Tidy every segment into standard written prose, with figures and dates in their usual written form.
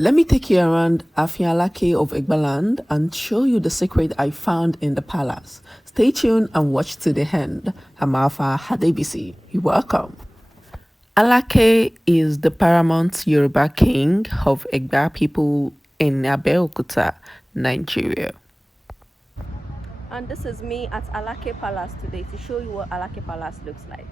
Let me take you around Alake of Egbaland and show you the secret I found in the palace. Stay tuned and watch to the end. I'm Alpha Hadebisi. You're welcome. Alake is the paramount Yoruba king of Egba people in Abeokuta, Nigeria. And this is me at Alake Palace today to show you what Alake Palace looks like.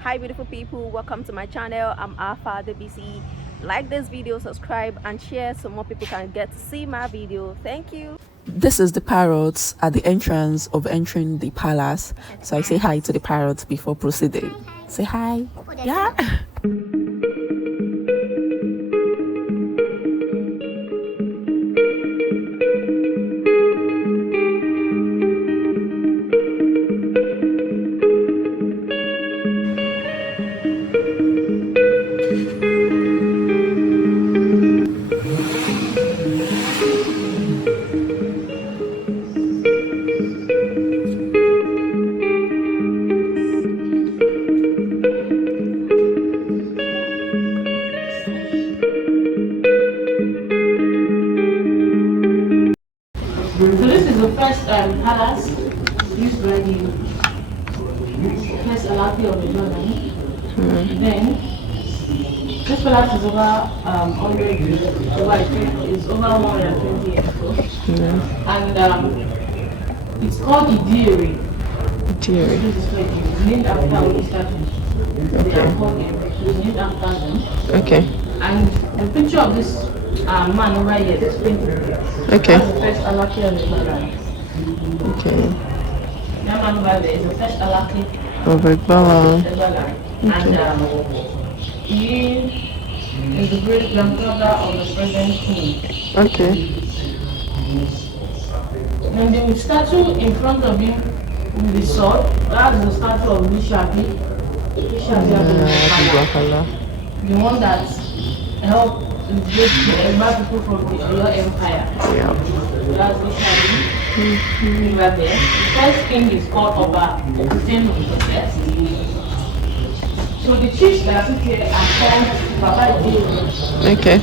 Hi beautiful people, welcome to my channel. I'm Alpha Hadebisi. Like this video, subscribe and share so more people can get to see my video. Thank you. This is the parrots at the entrance of entering the palace. So I say hi to the parrots before proceeding. Say hi. Yeah. So this is the first palace used by the first Alake of the Jordan. Then this palace is over 100 years, it's over 120 years old. And it's called Idiri. Idiri. This is like named after what started. They are called it's named after them. Okay. And the picture of this man over here, this painting. Okay. That's the first Alake of the Jordan. Okay. That man over there is the first Alake Of Egbaland. And he is the great grandfather of the present king. Okay. And the statue in front of him with the sword, that's the statue of Lishabi. The one that helped liberate the people from the Oyo Empire. Yeah. That's Lishabi. Over there. The first king is called Oba. His name is the So the chiefs that sit here are called Baba Idiri. Okay.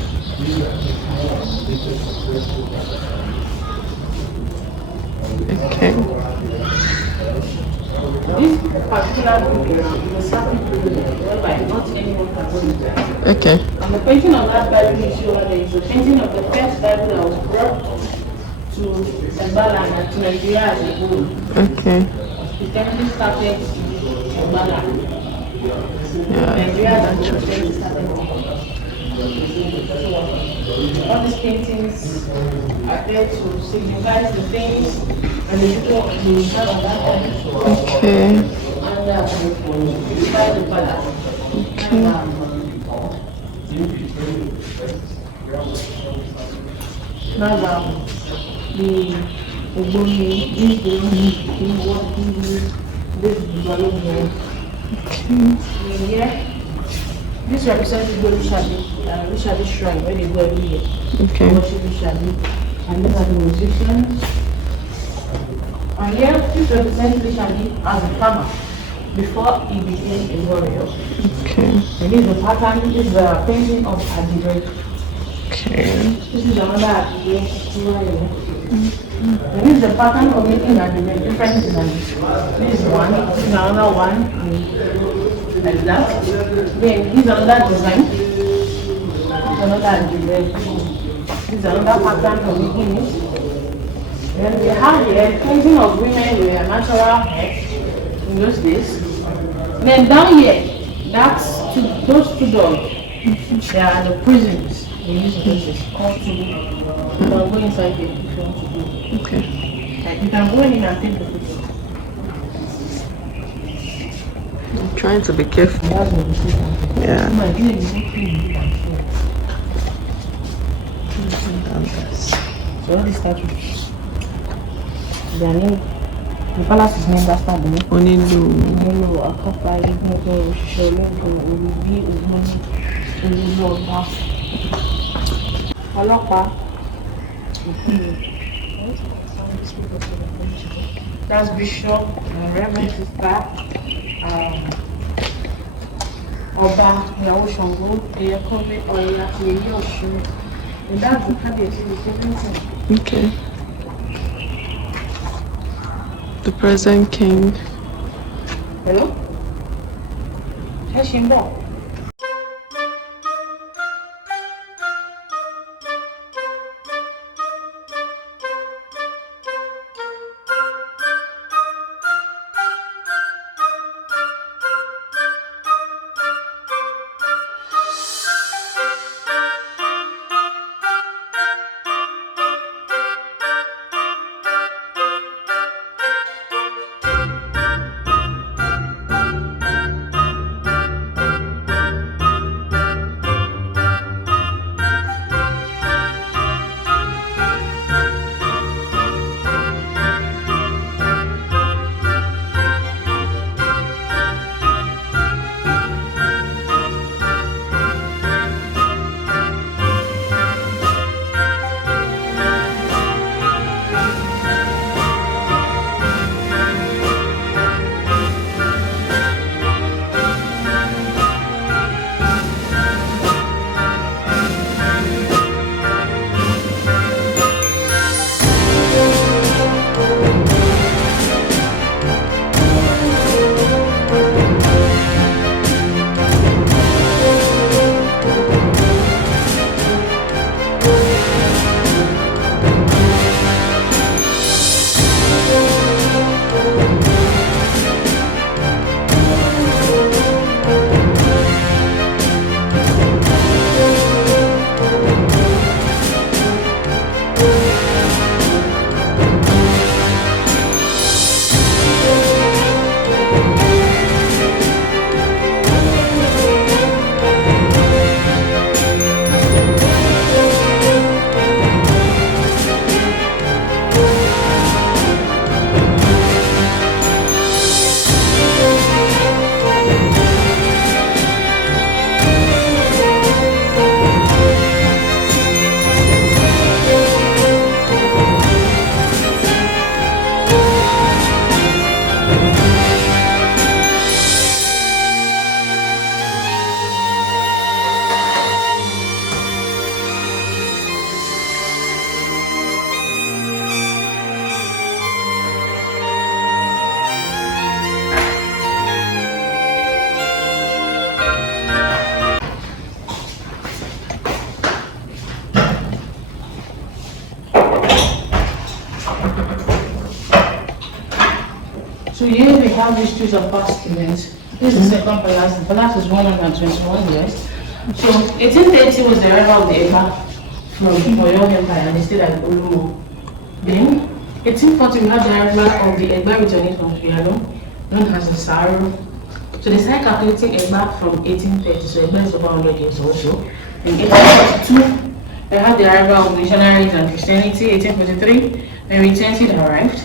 Okay. This particular building is a sacred building whereby not anyone can go inside. Okay. And the painting of that Bible you see over there is a painting of the first Bible that was brought to Egbaland and to Nigeria as a whole. Okay. The painting started in Egbaland. Nigeria as a whole started. All these paintings are there to signify the things and the people who have on that time. Okay. And inside the palace. Okay. Now the Ogboni, this represents the Lishabi shrine where they go every year. Okay. Worship Lishabi. And these are the musicians. And here, this represents Lishabi as a farmer before he became a warrior. Okay. And this is the pattern, this is the painting of Adibert. Okay. This is another Adibert. And this is the pattern of making Adibert, different designs. This is one, this is another one, like that. Then this is another design. This is another Adibert. This is another pattern of making it. Then we have here painting of women with a natural hair in those days. Then down here, those two doors, they are the prisons. They use places called to do. You can go inside there if you want to do. Okay. Like you can go in and take the picture. I'm trying to be careful. Yeah. So all these statues, they are named. The palace is named after them. Onilu. Onilu, Akapa, Ignogo, Sholongo, Olubi, Ugboni, Olubi Oba, Olopa. That's Bishop, Reverend Sister, Oba, Ìyàwó Ṣàngó, Ẹ̀yẹ́kọ́lé, Ọ̀yà, Yèyé Ọ̀ṣun, And that's the cabbage in the different thing. Okay. The present king. Hello? Hashimbo. So here we have these two of past events. This is the second palace. The palace is 121 years. So 1830 was the arrival of the Eba from Oyo Empire and they stayed at Olumo. Then 1840 we have the arrival of the Egba returning from Fiano, known as the Saru. So they started calculating Egba from 1830, so Egba is over 100 years also. In 1842 we had the arrival of missionaries and Christianity. 1843 Mary Townsend arrived.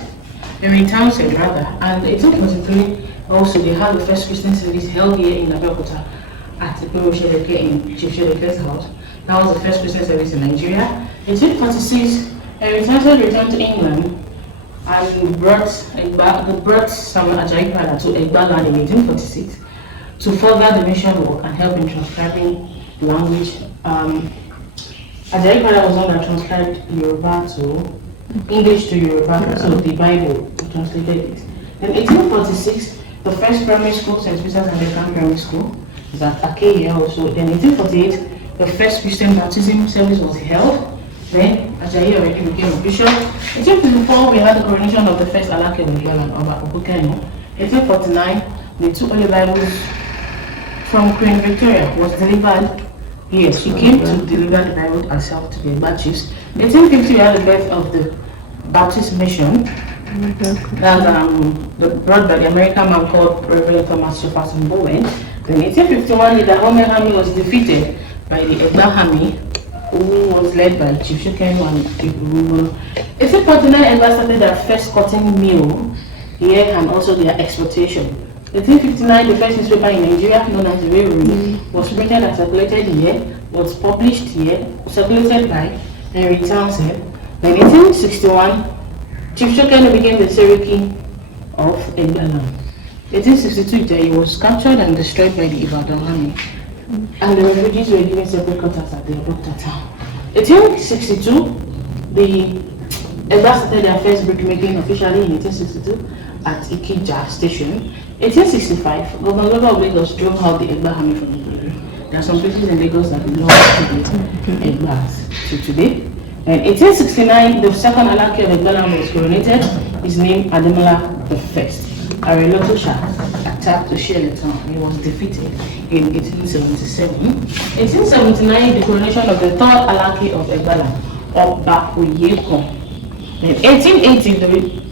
Mary Townsend rather, and 1843 also they had the first Christian service held here in Abeokuta at the Chief Shedeke's house. That was the first Christian service in Nigeria. 1846 Mary Townsend returned to England and brought Samuel Ajayi to Egbaland in 1846 to further the mission work and help in transcribing language. Ajayi was one that transcribed Yoruba to English to Yoruba, so the Bible translated it. In 1846, the first primary school, St. Peter's Anglican Primary School, is at Akeye also. Then 1848, the first Christian baptism service was held. Then Ajayi already became a bishop. 1854, we had the coronation of the first Alake of Abeokuta. 1849, the two Holy Bibles from Queen Victoria was delivered. Yes, she came to deliver the Bible herself to the Baptists. 1850, we had the birth of the Baptist mission. That's brought by the American man called Reverend Thomas Jefferson Bowen. In 1851, the Dahomey army was defeated by the Egba army, who was led by Chief Shukenu and Iburumo. 1849, Egba started their first cotton mill here and also their exportation. 1859, the first newspaper in Nigeria, known as the Railroad, was printed and circulated here, was published here, circulated by Henry Townsend. In 1861, Chief Shokeno became the Cherokee of Egbaland. 1862, Jai was captured and destroyed by the Ibadan army, and the refugees were given separate quarters at the Abeokuta town. 1862, the Egba started their first brickmaking officially in 1862 at Ikija station. 1865, Governor of Lagos drove out the Egba army from the country. There are some places in Lagos that belong to the Egbas to today. And 1869, the second Alake of Egbaland was coronated. His name Ademola I. Arelotusha attacked to share the town. He was defeated in 1877. 1879, the coronation of the third Alake of Egbaland, Oba Oyekon. In 1880,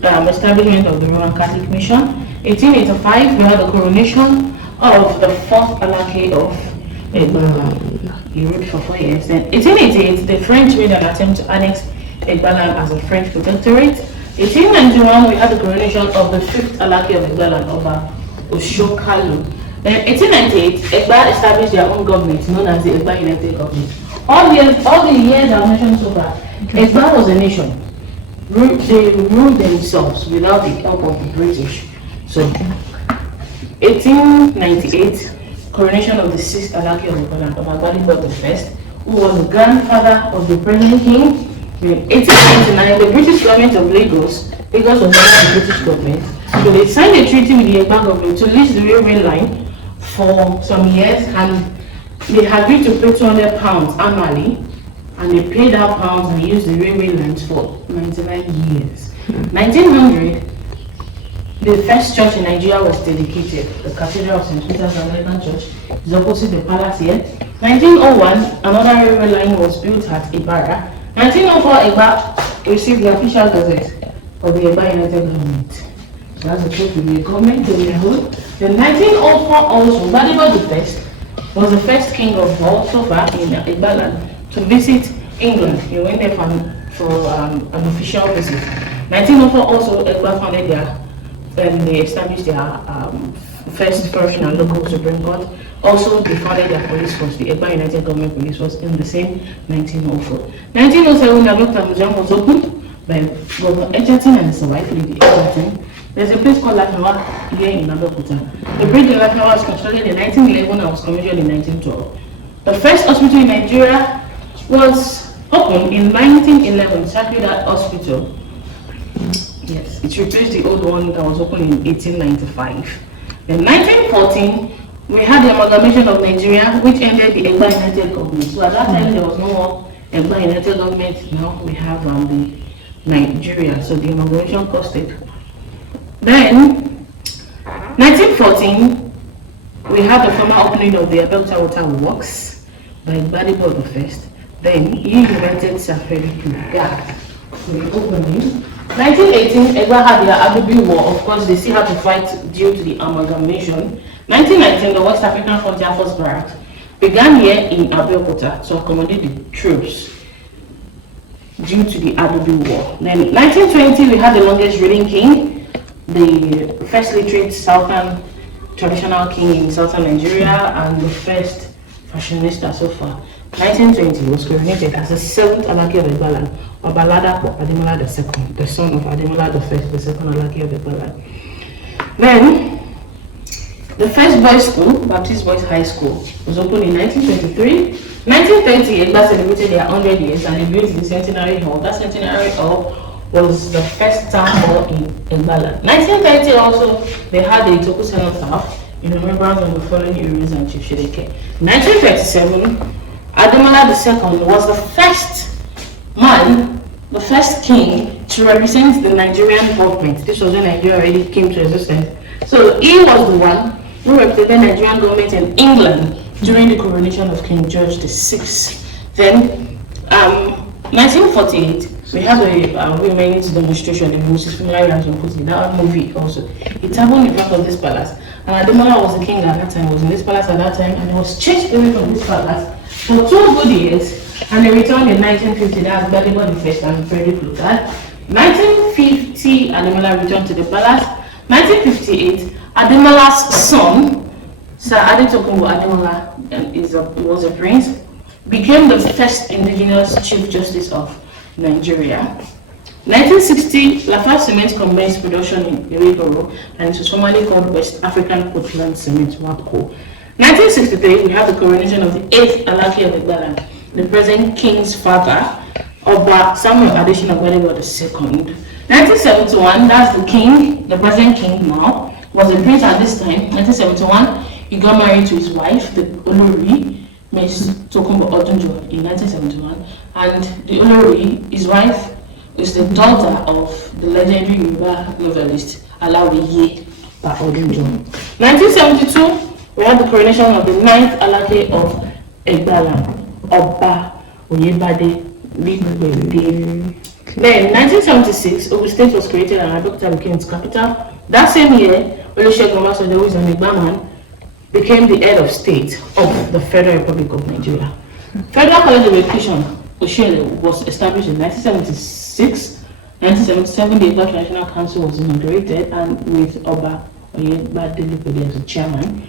the establishment of the Roman Catholic Mission. 1885, we had the coronation of the fourth Alake of Egbaland. He ruled for 4 years. Then 1888, the French made an attempt to annex Egbaland as a French protectorate. 1891, we had the coronation of the fifth Alake of Egbaland, Oba Oshokalu. Then 1898, Egba established their own government, known as the Egba United Government. All the years I've mentioned so far, Egba was a nation. They ruled themselves without the help of the British. So, 1898, coronation of the sixth Alake of Egbaland, Oba Gbadebo I, who was the grandfather of the present king. In 1899, the British government of Lagos was under the British government, so they signed a treaty with the Egba government to lease the railway line for some years, and they agreed to pay £200 annually, and they paid out pounds and used the railway lines for 99 years. 1900, the first church in Nigeria was dedicated. The Cathedral of St. Peter's Anglican Church is opposite the palace here. 1901, another railway line was built at Ibarra. 1904, Egba received the official gazette of the Egba United Government. So that's the proof of the government in their own. Then 1904 also, Gbadebo I was the first king of all so far in Egbaland to visit England. He went there for an official visit. 1904 also, Egba founded they established their first foreign and local Supreme Court. Also, they founded their police force, the Egba United Government Police Force, in the same 1904. 1907, the Abeokuta Museum was opened by Governor Egerton and his wife, Lady Egerton. There's a place called Lakawa here in Abeokuta. The bridge in Lakawa was constructed in 1911 and was commissioned in 1912. The first hospital in Nigeria was opened in 1911, Sacred Heart Hospital. Yes, it replaced the old one that was opened in 1895. In 1914, we had the amalgamation of Nigeria, which ended the Egba United Government. So at that time, there was no more Egba United Government. Now we have the Nigeria. So the amalgamation costed. Then, 1914, we had the formal opening of the Abeokuta Water Works by Gbadebo I. Then he invited Safari to the opening. 1918, Egba had their Adubi War. Of course, they still had to fight due to the amalgamation. 1919, the West African Frontier Force Barracks began here in Abeokuta to accommodate the troops due to the Adubi War. Then 1920, we had the longest reigning king, the first literate Southern traditional king in Southern Nigeria, and the first fashionista so far. 1920 was coronated as the seventh Alake of Egbaland, Obaladapo Ademola II, the son of Ademola I, the second Alake of Egbaland. Then, the first boys' school, Baptist Boys High School, was opened in 1923. 1930, Egba celebrated their 100 years and they built the Centenary Hall. That Centenary Hall was the first town hall in Egbaland. 1930 also, they had the Itoku Cenotaph in remembrance of the fallen heroes and Chief Shireke. 1937, Ademola II was the first man, the first king to represent the Nigerian government. This was when Nigeria already came to existence. So he was the one who represented the Nigerian government in England during the coronation of King George VI. Then, 1948, we had a women's demonstration in Moses Fumilayo that movie also. It happened in front of this palace. And Ademola was the king at that time, was in this palace at that time, and he was chased away from this palace for 2 good years. And they returned in 1950, that's Gbadebo I and Frederick Luther. 1950, Ademola returned to the palace. 1958, Ademola's son, Sir Adetokunbo Ademola, was a prince, became the first indigenous Chief Justice of Nigeria. 1960, Lafarge Cement commenced production in Iwegoro, and it was formerly called West African Portland Cement, WAPCO. 1963, we have the coronation of the 8th Alake of Egbaland, the present king's father, Oba Samuel Adesina Gbadebo II. 1971, that's the king, the present king now, was a prince at this time. 1971, he got married to his wife, the Olori, Miss Tokunbo Odunjo, in 1971. And the Olori, his wife, is the daughter of the legendary Yoruba novelist Alake Palace. 1972, we had the coronation of the 9th Alake of Egbalan, Oba Oyebade Ligbede. Then, 1976, Ogun State was created and Abeokuta became its capital. That same year, Olusegun Obasanjo, who is an Igbaman, became the head of state of the Federal Republic of Nigeria. Federal College of Education, Oshele, was established in 1976. 1977, the Igbo National Council was inaugurated, and with Oba Oyebade as the chairman.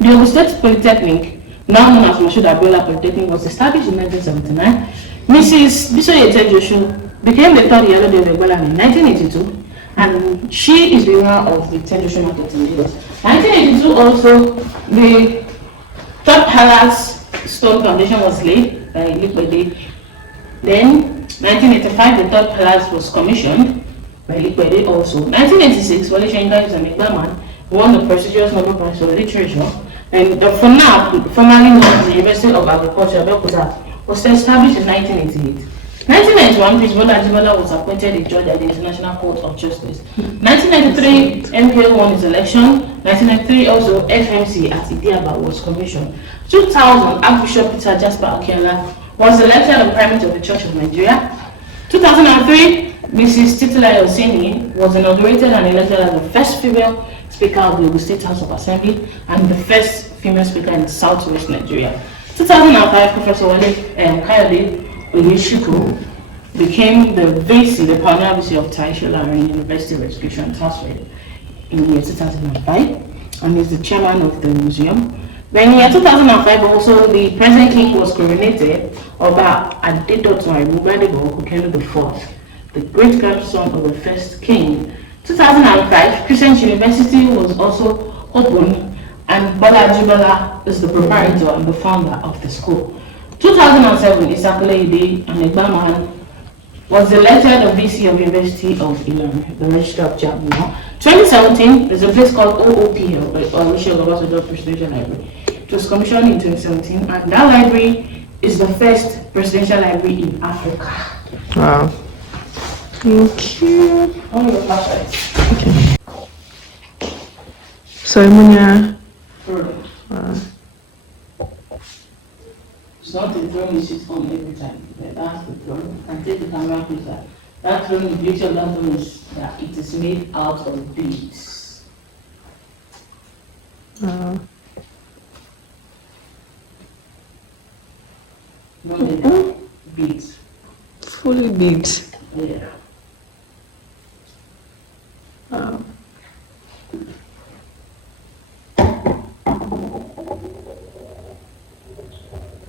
The Ogun State Polytechnic, now known as Moshood Abiola Polytechnic, was established in 1979. Mrs. Bisoye Tejoshu became the third Yellow of Egbalan in 1982, and she is the owner of the Tejoshu Market in Lagos. 1982 also, the third palace stone foundation was laid by Likwede. Then, 1985, the third palace was commissioned by Likwede also. 1986, Wale Soyinka is an Igbaman, won the prestigious Nobel Prize for Literature, and the FUNAB, formerly known as the University of Agriculture, Abeokuta, was established in 1988. 1991, Prince Bola Ajibola was appointed a judge at the International Court of Justice. 1993, MPL won his election. 1993, also FMC at Idiaba was commissioned. 2000, Archbishop Peter Jasper Akiala was elected the Primate of the Church of Nigeria. 2003, Mrs. Titilayo Oseni was inaugurated and elected as the first female Speaker of the Ogun State House of Assembly and the first female Speaker in Southwest Nigeria. 2005, Professor Wale Kayode Oyeshiko became the VC, the pioneer VC of Taishola University of Education, Tasford, in the year 2005, and is the chairman of the museum. Then in the year 2005, also the present king was coronated, Oba Adedotun Gbadebo Okukelu IV, the great grandson of the first king. 2005, Christian University was also opened, and Bola Ajibola is the proprietor and the founder of the school. 2007, Isakule Ide, an Igbaman, was elected the VC of University of Ilorin, the Register of JAB. 2017, there's a place called OOPL, or Olusegun Obasanjo Presidential Library. It was commissioned in 2017, and that library is the first presidential library in Africa. Wow. Thank you. On your flashlight. Okay. Ceremonial. Wow. It's not the throne you sit on every time, but that's the throne. And take the camera closer. That throne, the beauty of that throne is that it is made out of beads. Wow. Beads. Fully beads. Yeah. Wow.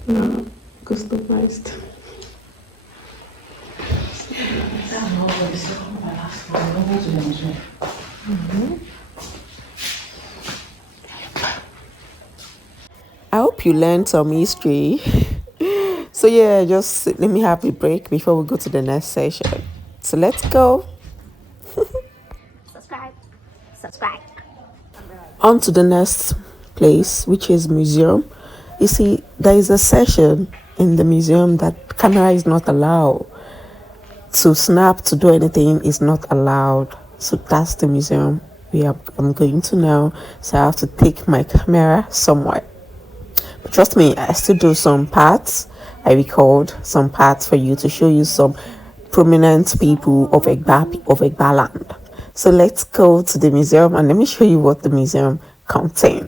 No, customized. I hope you learned some history. So yeah, just let me have a break before we go to the next session. So let's go. Subscribe. On to the next place, which is museum. You see, there is a session in the museum that camera is not allowed. To snap, to do anything is not allowed. So that's the museum I'm going to now. So I have to take my camera somewhere. But trust me, I still do some parts. I record some parts for you to show you some prominent people of Egbaland. So let's go to the museum and let me show you what the museum contains.